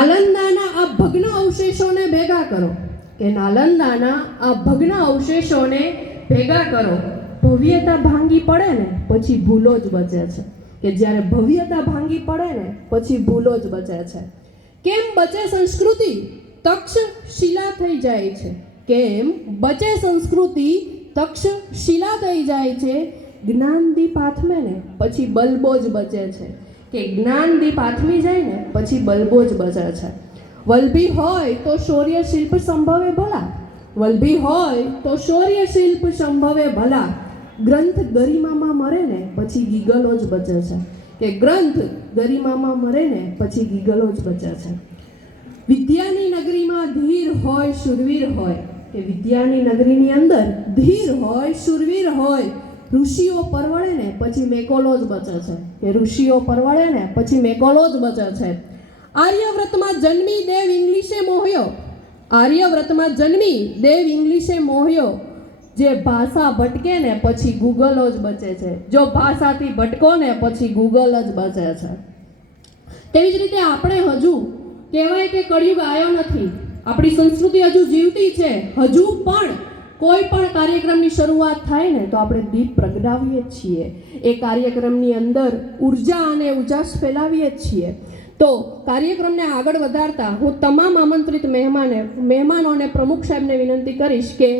નાલંદાના આ ભગ્ન અવશેષોને ભેગા કરો, કે નાલંદાના આ ભગ્ન અવશેષોને ભેગા કરો. ભવ્યતા ભાંગી પડે ને પછી ભૂલો જ બચે છે, કે જ્યારે ભવ્યતા ભાંગી પડે ને પછી ભૂલો જ બચે છે. કેમ બચે સંસ્કૃતિ? તક્ષશિલા થઈ જાય છે. કેમ બચે સંસ્કૃતિ? તક્ષશિલા થઈ જાય છે. જ્ઞાનદીપ આથમે ને પછી બલ્બો જ બચે છે, કે જ્ઞાનદીપ આથમી જાય ને પછી બલ્બો જ બચે છે. વલ્લભી હોય તો શૌર્ય શિલ્પ સંભવે ભલા, વલ્લભી હોય તો શૌર્ય શિલ્પ સંભવે ભલા. ગ્રંથ ગરિમામાં મરે ને પછી ગીગલો જ બચે છે, કે ગ્રંથ ગરિમામાં મરે ને પછી ગીગલો જ બચે છે. વિદ્યાની નગરીમાં ધીર હોય શૂરવીર હોય, કે વિદ્યાની નગરીની અંદર ધીર હોય શૂરવીર હોય. ઋષિઓ પરવળે ને પછી મેકોલો જ બચે છે, કે ઋષિઓ પરવળે ને પછી મેકોલો જ બચે છે. આર્યવ્રતમાં જન્મી દેવ ઇંગ્લિશે મોહ્યો, આર્યવ્રતમાં જન્મી દેવ ઇંગ્લિશે મોહ્યો. જે ભાષા ભટકે ને પછી ગૂગલો જ બચે છે, જો ભાષાથી ભટકો ને પછી ગૂગલ જ બચે છે. તેવી જ રીતે આપણે હજુ કહેવાય કે કળિયુગ આવ્યો નથી, આપણી સંસ્કૃતિ હજુ જીવતી છે. હજુ પણ કોઈ પણ કાર્યક્રમની શરૂઆત થાય ને તો આપણે દીપ પ્રગટાવીએ જ છીએ, એ કાર્યક્રમની અંદર ઉર્જા અને ઉજાસ ફેલાવીએ જ છીએ. તો કાર્યક્રમને આગળ વધારતા હું તમામ આમંત્રિત મહેમાનોને પ્રમુખ સાહેબને વિનંતી કરીશ કે